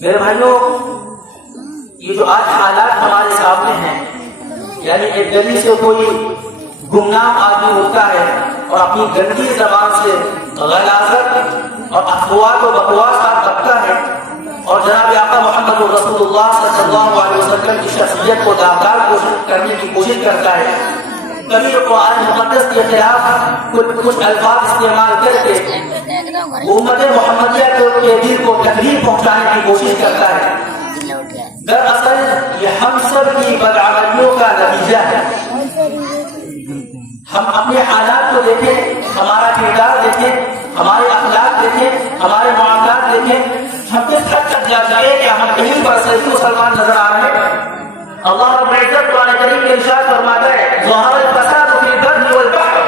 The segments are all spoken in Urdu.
میرے بھائیوں، یہ جو آج حالات ہمارے سامنے ہیں، یعنی ایک گلی سے کوئی گمنام آدمی ہوتا ہے اور اپنی گندی زبان سے غلاظت اور افواہ و بکواس کرتا ہے، اور جناب آقا محمد رسول اللہ صلی اللہ علیہ وسلم کی شخصیت کو داغدار کرنے کی کوشش کرتا ہے، کبھی قرآن مقدس کے خلاف کچھ الفاظ استعمال کر کے امت محمدیہ کے دل کو تکلیف پہنچانے کی کوشش کرتا ہے۔ دراصل یہ ہم سب کی بدعملیوں کا نتیجہ ہے۔ ہم اپنے حالات کو دیکھیں، ہمارا کردار دیکھیں، ہمارے اخلاق دیکھیں، ہمارے معاملات دیکھیں، ہم کس حد تک جاتے ہیں کہ ہم کہیں پر صحیح مسلمان نظر آ رہے ہیں۔ اللہ رب العزت قرآن کریم کے ارشاد فرماتا ہے ظہر الفساد فی البر والبحر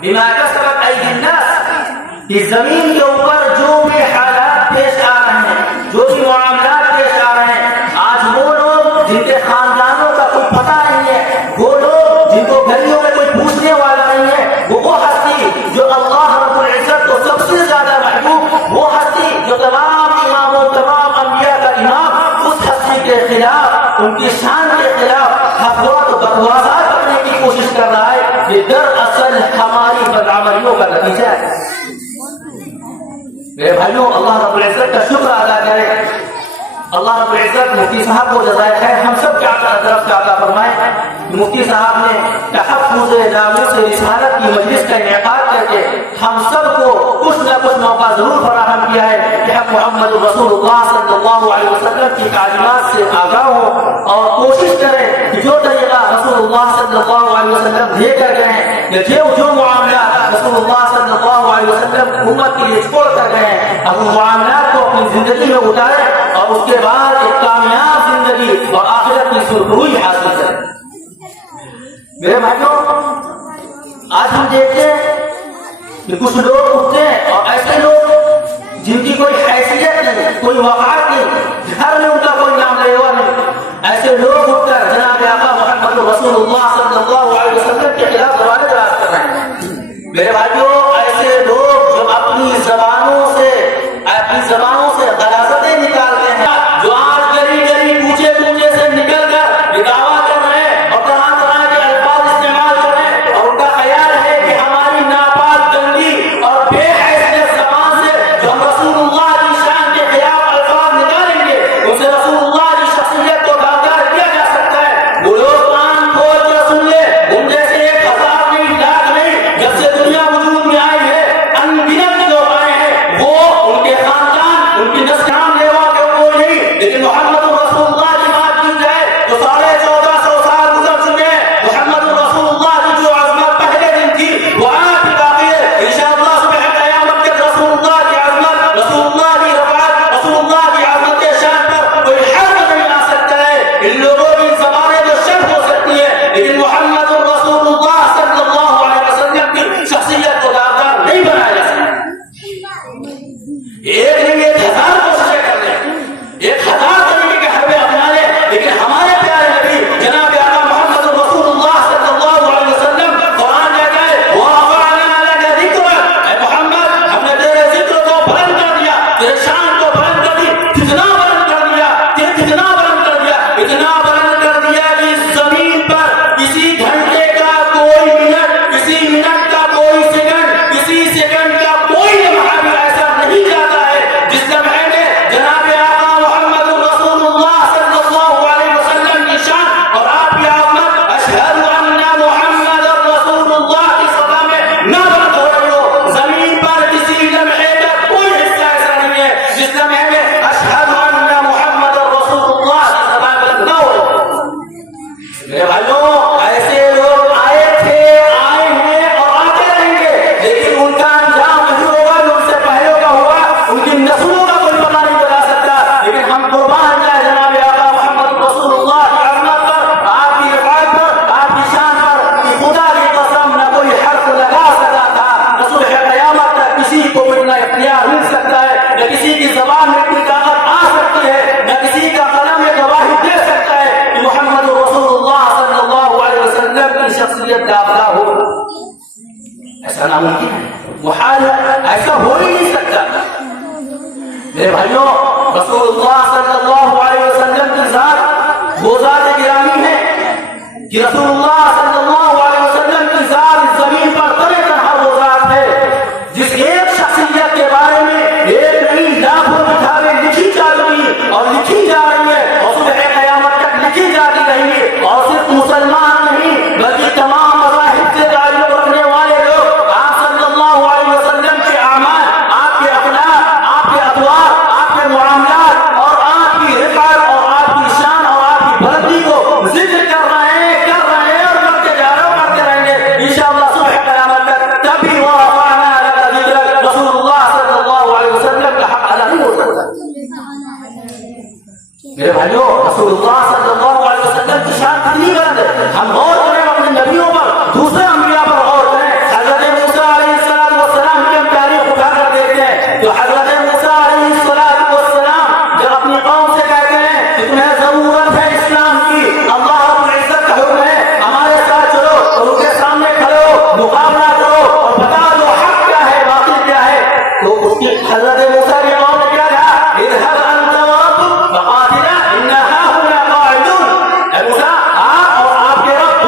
بما کسبت ایدی الناس، کہ زمین کے اوپر جو بھی حالات پیش آ رہے ہیں، جو بھی معاملات پیش آ رہے ہیں، آج وہ لوگ جن کے خاندانوں کا کوئی پتہ نہیں ہے، وہ لوگ جن کو گلیوں میں کوئی پوچھنے والا نہیں ہے، وہ ہستی جو اللہ رب العزت کو سب سے زیادہ محبوب، وہ ہستی جو تمام اماموں تمام انبیاء کا امام، اس ہستی کے خلاف، ان کی شان کے خلاف حقوق و بکواسات کرنے کی کوشش کر رہا ہے، یہ دراصل ہماری بدعملیوں کا نتیجہ ہے۔ میرے بھائیوں، اللہ رب العزت کا شکر ادا کرے، اللہ رب العزت مفتی صاحب کو جزائے خیر ہم سب کے طرف سے عطا فرمائے۔ مفتی صاحب نے تحفظ ناموس رسالت کی مجلس کا انعقاد کر کے ہم سب کو کچھ نہ کچھ موقع ضرور فراہم کیا ہے کہ ہم محمد رسول اللہ صلی اللہ علیہ وسلم کی تعلیمات سے آگاہ ہوں اور کوشش کریں کہ جو طریقہ رسول اللہ صلی اللہ علیہ وسلم دے کر گئے ہیں، کہ جو معاملات رسول اللہ صلی اللہ علیہ وسلم امت کے لیے چھوڑ کر گئے ہیں، ہم ان معاملات کو اپنی زندگی میں اتاریں اور اس کے بعد ایک کامیاب زندگی اور آخرت کی سرخروئی حاصل کریں۔ میرے بھائیوں، آج ہم دیکھتے ہیں کہ کچھ لوگ اٹھتے ہیں اور ایسے لوگ جن کی کوئی حیثیت نہیں، کوئی وقار نہیں، گھر میں ان کا کوئی نام لے ہوا نہیں، ایسے لوگ اٹھ کر جناب آقا محمد رسول اللہ صلی اللہ علیہ وسلم کے خلاف زبانیں دراز کر رہے ہیں۔ میرے بھائیوں، ایسے لوگ جو اپنی زبانوں سے غلاظتیں نکالتے ہیں، جو آج گلی گلی کوچے کوچے سے نکل کر دعویٰ کر رہے ہیں اور طرح طرح کے الفاظ استعمال کر رہے ہیں، اور ان کا خیال ہے کہ ہماری ناپاک گندی اور بے حیثیت زبان سے جو ہم رسول اللہ کی شان کے خلاف الفاظ نکالیں گے، ان سے رسول اللہ کی شخصیت کو داغدار کیا جا سکتا ہے۔ وہ لوگ کان کھول کر سن لے، ان جیسے 1000 نہیں، لاکھ نہیں، جب سے دنیا وجود میں آئی ہے انگنت لوگ آئے ہیں، وہ ان کے خاندان، ان کی نسل نام لیوا کے کوئی نہیں، لیکن محمد رسول اللہ کی بات کی جائے تو 1450 سال گزر چکے ہیں۔ محمد رسول اللہ کی جو عظمت پہلے دن تھی وہ آج بھی باقی ہے۔ انشاءاللہ صبح قیامت کے رسول اللہ کی عظمت، رسول اللہ کی رفعت، رسول اللہ کی عظمت کے شان پر کوئی حرف نہیں آ سکتا ہے۔ ان لوگوں کی زبانیں جو شرف ہو سکتی ہے، لیکن محمد رسول اللہ صلی اللہ علیہ وسلم کی شخصیت کو داغدار نہیں بنایا جا سکتا۔ ایک نہیں 1000 کوششیں کر لیں، 1000 طریقے کے حربے اپنا لیں، لیکن ہمارے پیارے نبی جناب آقا محمد رسول اللہ صلی اللہ علیہ وسلم قرآن کہتا ہے وَرَفَعْنَا لَكَ ذِكْرَكَ، اے محمد ہم نے تیرے ذکر کو بلند کر دیا، تیرے شان کو بلند کر دی، کتنا بلند کر دیا، کتنا بلند کر دیا، اتنا بلند کر دیا کہ اس زمین پر کسی گھنٹے کا کوئی منٹ، کسی منٹ کا کوئی سیکنڈ، کسی سیکنڈ کا کوئی لمحہ بھی ایسا نہیں جاتا ہے جس لمحے میں جناب آقا محمد رسول اللہ صلی اللہ علیہ وسلم کی شان اور آپ کی عظمت اشہد ان محمد رسول اللہ کی صدا میں نہ بلند ہو رہی ہو۔ زمین پر کسی لمحے کا کوئی حصہ ایسا نہیں ہے جس لمحے میں اشہد ان محمد رسول اللہ کی صدا بلند نہ ہو رہی ہو۔ میرے بھائیوں، ایسے لوگ آئے تھے، آئے ہیں اور آتے رہیں گے، لیکن ان کا انجام وہی ہوگا جو ان سے پہلے کا ہوگا۔ ان کی نسلوں کا کوئی پتہ نہیں بتا سکتا، لیکن ہم قربان جائیں جناب آقا محمد رسول اللہ کی عظمت پر، آپ کی رفعت پر، آپ کی شان پر، کہ خدا کی قسم نہ کوئی حرف لگا سکتا تھا، نہ صبح قیامت تک کسی کو مٹنا اختیار مل سکتا ہے، نہ کسی کی زبان میں اتنی طاقت آ سکتی ہے، نہ کسی کا قلم یہ گواہی دے سکتا ہے کہ محمد رسول اللہ صلی اللہ علیہ وسلم کی شخصیت داغدار ہو۔ ایسا ناممکن ہے، محال ہے، ایسا ہو ہی نہیں سکتا۔ میرے بھائیوں، رسول اللہ صلی اللہ کہ رسول اللہ صلی اللہ علیہ وسلم کی ذات اس زمین پر طرح طرح وہ ذات ہے جس ایک شخصیت کے بارے میں ایک نہیں لاکھوں کتابیں لکھی جا چکی اور لکھی جا رہی ہے اور صبح قیامت تک لکھی جاتی رہیں گی، اور صرف مسلمان نہیں بلکہ تمام مذاہب سے تعلق رکھنے والے لوگ آپ صلی اللہ علیہ وسلم کے اعمال، آپ کے اخلاق، آپ کے اطوار، آپ کے معاملات اور آپ کی رفعت اور آپ کی شان اور آپ کی بلندی کو ذکر کر رہے ہیں اور کرتے جا رہے کرتے رہیں گے انشاءاللہ صبح قیامت تک۔ تبھی وہ رفعنا لک ذکرک رسول اللہ صلی اللہ علیہ وسلم کا حق ادا نہیں ہو سکتا۔ میرے بھائیوں، رسول اللہ صلی اللہ علیہ وسلم کی شان کتنی بلند ہے، ہم غور کریں اپنے نبیوں پر، دوسرے انبیاء پر غور کریں۔ حضرت موسیٰ علیہ السلام کی ہم تاریخ اٹھا کر دیکھتے ہیں تو حضرت موسیٰ علیہ السلام جب اپنی قوم سے کہتے ہیں کہ تمہیں ضرورت ہے اسلام کی، اللہ رب العزت کا حکم ہے ہمارے ساتھ چلو اور ان کے سامنے کھڑے ہو، مقابلہ کرو اور بتا دو حق کیا ہے باطل کیا ہے، تو اس کی حضرت موسیٰ کی قوم نے کیا کہا؟ اذهب انت وربك فقاتلا انها هنا قاعدون۔ اے موسیٰ، آپ اور آپ کے رب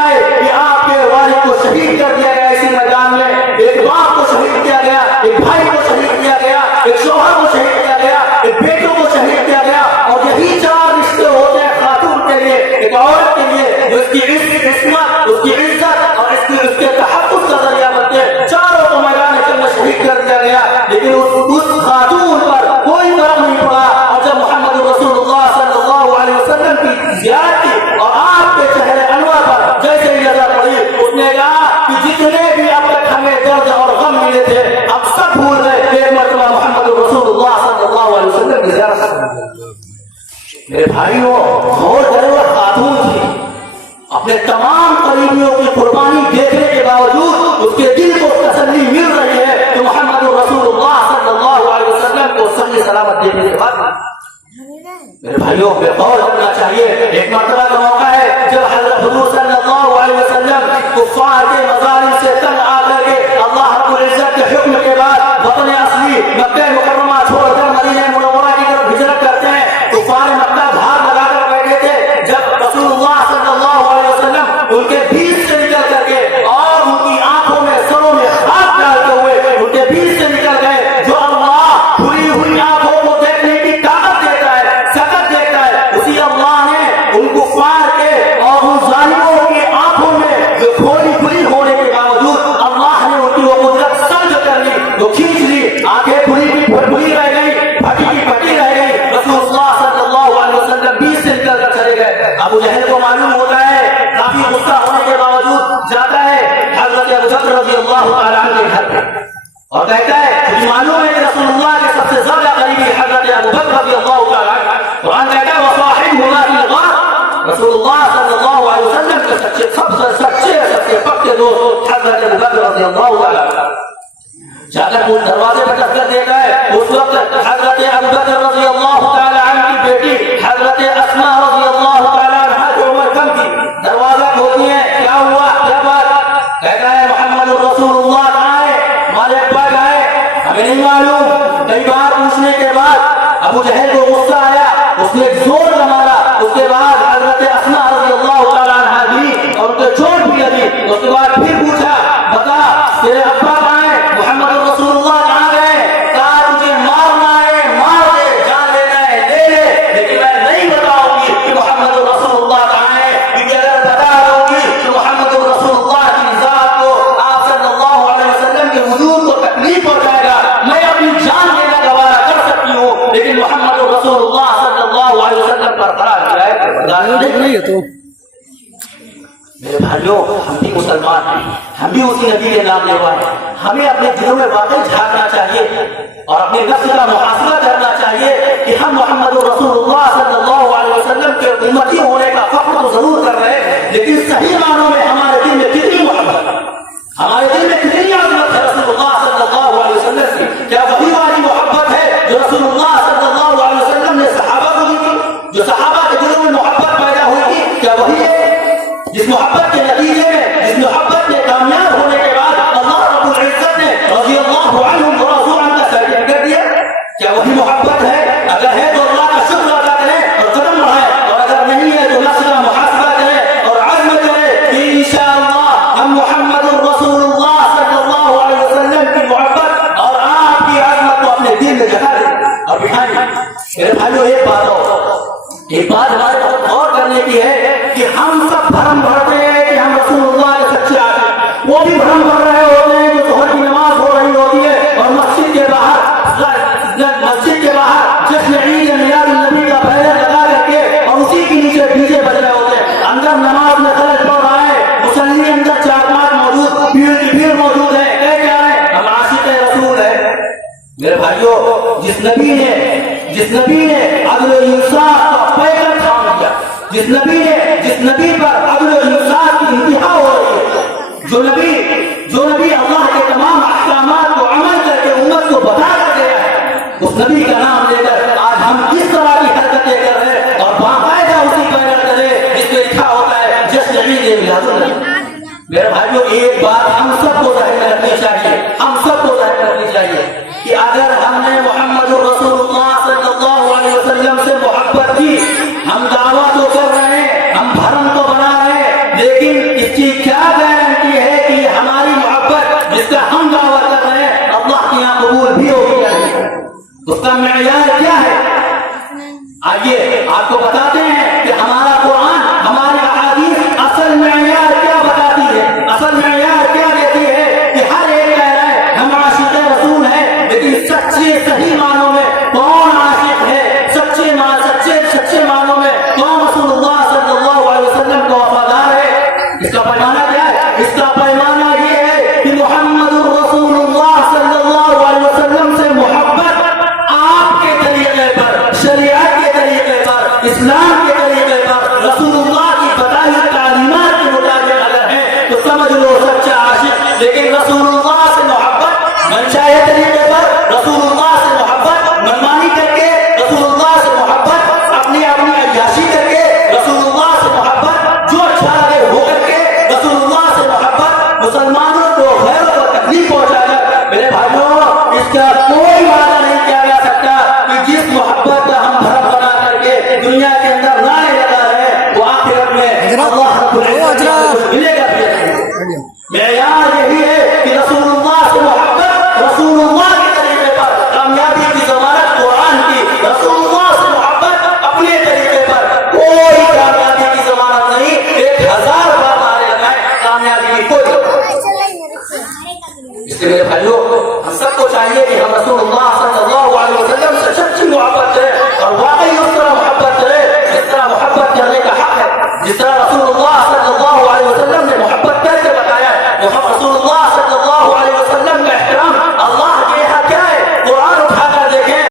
جائے کہ آپ کے والد کو شہید کر دیا گیا اسی میدان میں, ایک باپ کو شہید کیا گیا, ایک بھائی کو شہید کیا گیا, ایک شوہر کو شہید کیا گیا, ایک بیٹوں کو شہید کیا گیا, اور یہی چار رشتے ہوتے ہیں خاتون کے لیے, ایک عورت کے لیے, جو اس کی عصمت, اس کی عزت اور اس کے تحفظ کا ذریعہ بنتے ہیں. چاروں کو میدان جنگ میں شہید کر دیا گیا, لیکن اس خاتون پر کوئی فرق نہیں پڑا. اور جب محمد رسول اللہ صلی اللہ علیہ وسلم کی زیارت کی اور آپ کے چہرے انور پر جیسے ہی نظر پڑی, اس نے کہا کہ جتنے بھی اب تک ہمیں درد اور غم ملے تھے اب سب بھول گئے, ایک مرتبہ محمد رسول اللہ صلی اللہ علیہ وسلم کی زیارت کریں. میرے بھائیوں, بہت ضرورت خاتون تھی, اپنے تمام قریبیوں کی قربانی دیکھنے کے باوجود اس کے دل کو تسلی مل رہی ہے کہ محمد رسول اللہ صلی اللہ علیہ وسلم کو صحیح سلامت دیکھنے کے بعد. میرے بھائیوں, بے غور کرنا چاہیے. ایک مرتبہ کا موقع ہے جب حضرت حضور صلی اللہ علیہ وسلم کفار کے مظالم سے تنگ آ کر کے اللہ رب العزت کے حکم کے بعد وطن اصلی مکہ مکرمہ چھوڑ کر مدینہ منورہ کی طرف ہجرت کرتے ہیں. کفار مکہ بھاگ لگا کر بیٹھے تھے, جب رسول اللہ صلی اللہ علیہ وسلم ان کے بیچ سے نکل کر کے اور ان کی آنکھوں میں سروں میں خاک ڈالتے ہوئے ان کے بیچ سے نکل گئے. جو اللہ کھلی ہوئی آنکھوں کو دیکھنے کی طاقت دیتا ہے, سکت دیتا ہے, اسی اللہ نے ان کفار کے اور ان ظالموں کی آنکھوں میں جو کھولی کھلی ہونے کے باوجود اللہ نے ان کی وہ قدرت سمجھ کر لی, وہ کھینچ لی. آنکھیں کھلی کی کھلی رہ گئی, پھٹی کی پھٹی رہ گئی. رسول اللہ صلی اللہ علیہ وسلم بیچ سے نکل کر چلے گئے. ابو جہل کو معلوم ہوتا ہے, کافی غصہ ہونے کے باوجود جاتا ہے حضرت ابو بکر رضی اللہ تعالیٰ عنہ کے گھر پہ اور کہتا ہے مجھے معلوم ہے کہ رسول اللہ کے سب سے زیادہ قریبی حضرت ابو بکر رضی اللہ تعالیٰ عنہ. قرآن کہتا ہے وصاحبهما فی الغار, رسول اللہ صلی اللہ علیہ وسلم کے سب سے سچے سب سے پکے دوست حضرت ابو بکر رضی اللہ تعالیٰ عنہ. جا کر وہ دروازے پر ٹکر دیتا ہے. اس وقت حضرت ابو بکر رضی اللہ تعالیٰ عنہ کی بیٹی حضرت اسماء رضی اللہ تعالیٰ عنہ کی عمر کم تھی. دروازہ کھولتی ہے, کیا ہوا, کیا بات؟ کہتا ہے محمد رسول اللہ کہاں ہے, مالک پاک آئے, ہمیں نہیں معلوم. کئی بار پوچھنے کے بعد ابو جہل کو غصہ آیا, اس نے زور نہ مارا. اس کے بعد حضرت اسماء رضی اللہ تعالیٰ عنہ دی اور ان کو چوٹ بھی لگی. اس کے بعد پھر پوچھا, بتا تیرے ابا کہاں ہے, محمد رسول اللہ کہاں گئے؟ کہا تجھے مارنا ہے مار دے, جان لینا ہے لے لے, لیکن میں نہیں بتاؤں گی کہ محمد رسول اللہ کہاں ہے, کیونکہ اگر بتا دوں گی کہ محمد رسول اللہ کی ذات کو, آپ صلی اللہ علیہ وسلم کے وجود کو تکلیف ہو جائے گا. میں اپنی جان دینا گوارا کر سکتی ہوں, لیکن محمد رسول اللہ صلی اللہ علیہ وسلم پر قرار نہیں ہے. تو میرے بھائیوں, ہم بھی مسلمان ہیں, ہم بھی اسی نبی کے نام لیوا ہیں. ہمیں اپنے دلوں میں واقعی جھانکنا چاہیے اور اپنے نفس کا محاسبہ کرنا چاہیے کہ ہم محمد رسول اللہ صلی اللہ علیہ وسلم کے امتی ہونے کا فخر تو ضرور کر رہے ہیں, لیکن صحیح معنوں میں ہمارے دل میں کتنی محبت ہے, ہمارے دل میں کتنی عظمت ہے رسول اللہ صلی اللہ علیہ وسلم کی. کیا وہی والی محبت ہے جو رسول اللہ صلی اللہ علیہ وسلم نے صحابہ کو دی تھی, جو صحابہ کے دلوں میں محبت پیدا ہوئی تھی, کیا وہی ہے جس محبت کے نتیجے میں, جس محبت کے کامیاب ہونے کے بعد اللہ رب العزت نے رضی اللہ عنہم ورضوا عنہ کا سرٹیفکیٹ دیا؟ کیا وہی محبت ہے؟ اگر ہے تو اللہ کا شکر ادا کریں اور قدم بڑھائیں, اور اگر نہیں ہے تو نفس کا محاسبہ کریں اور عزم کریں کہ انشاءاللہ ہم محمد رسول اللہ صلی اللہ علیہ وسلم کی محبت اور آپ کی عظمت کو اپنے دل میں جگہ دیں اور بٹھائیں. میرے بھائیوں, ایک بات ہمارے بہت غور کرنے کی ہے کہ ہم سب بھرم بھرتے ہیں کہ ہم رسول اللہ کے سچے آتے ہیں, وہ بھی بھرم بھر رہے ہوتے ہیں جو ظہر کی نماز ہو رہی ہوتی ہے اور مسجد کے باہر جشن عید میلاد النبی کا بینر لگا کر کے اور اسی کے نیچے ڈیجے بج رہے ہوتے ہیں. اندر نماز میں خلل پڑ رہا ہے, مصلی اندر 4-5 موجود, بھیڑ کی بھیڑ موجود ہے, کہہ کیا رہے ہیں, ہم عاشق رسول ہیں. میرے بھائیوں, جس نبی نے عدل و انصاف کا پیغام تھام دیا, جس نبی پر عدل و انصاف کی انتہا ہو رہی ہے, جو نبی اللہ کے تمام احکامات کو عمل کر کے امت کو بتا کر گیا ہے, اس نبی کا نام لے کر آج ہم کس طرح کی حرکتیں کر رہے ہیں اور باقاعدہ اسی بیان کرے جس میں لکھا ہوتا ہے جشن عید میلاد النبی. میرے بھائیوں, ایک بات ہم سب کو ذہن میں رکھنی چاہیے, کہ اگر ہم نے محمد رسول اللہ صلی اللہ علیہ وسلم سے محبت کی, ہم دعویٰ تو کر رہے ہیں, ہم بھرم تو بنا رہے ہیں, لیکن اس کی کیا گارنٹی ہے کہ ہماری محبت جس کا ہم دعویٰ کر رہے ہیں اللہ کے یہاں قبول بھی ہوگی یا نہیں؟ اس کا معیار کیا ہے؟ آئیے آپ کو بتاتے ہیں کہ ہمارا قرآن ہماری احادیث اصل معیار کیا بتاتی ہے، اصل معیار کیا دیتی ہے کہ ہر ایک کہہ رہا ہے ہم عاشق رسول ہیں، لیکن سچے صحیح معنوں میں کون عاشق ہے؟ سچے معنوں میں کون رسول اللہ صلی اللہ علیہ وسلم کو وفادار ہے؟ اس کا پیمانہ کیا ہے؟ اس کا پیمانہ یہ ہے کہ محمد رسول اللہ صلی اللہ علیہ وسلم سے محبت آپ کے طریقے پر، شریعت کے طریقے پر، اسلام کے طریقے پر، رسول اللہ کی بتائی ہوئی تعلیمات کے مطابق اگر ہے تو سمجھ لو سچا عاشق۔ لیکن رسول اللہ سے محبت منشائے طریقے پر، رسول اللہ سے محبت منمانی کر کے، رسول اللہ سے محبت اپنی عیاشی کر کے، رسول اللہ سے محبت جو اچھا لگے ہو کر کے، رسول اللہ سے محبت مسلمانوں کو غیروں کو تکلیف پہنچا کر، میرے بھائیوں اس کا کوئی وعدہ نہیں کیا جا سکتا کہ جس محبت کا ہم بھرم بنا کر کے دنیا کے اندر لائے لگا ہے وہ آخرت میں اللہ رب العزت کو ملے گا بھی۔ معیار یہی ہے کہ رسول اللہ سے محبت رسول اللہ کے طریقے پر، کامیابی کی ضمانت قرآن کی، رسول اللہ سے محبت اپنے طریقے پر، کوئی کامیابی کی ضمانت نہیں۔ 1000 بار مارے لگائیں کامیابی کی کوئی ضمانت نہیں۔ اس لیے میرے بھائیوں ہم سب کو چاہیے کہ ہم رسول اللہ صلی اللہ علیہ وسلم سے سچی محبت کریں اور واقعی اس طرح محبت کریں جس طرح محبت کرنے کا حق ہے، جس طرح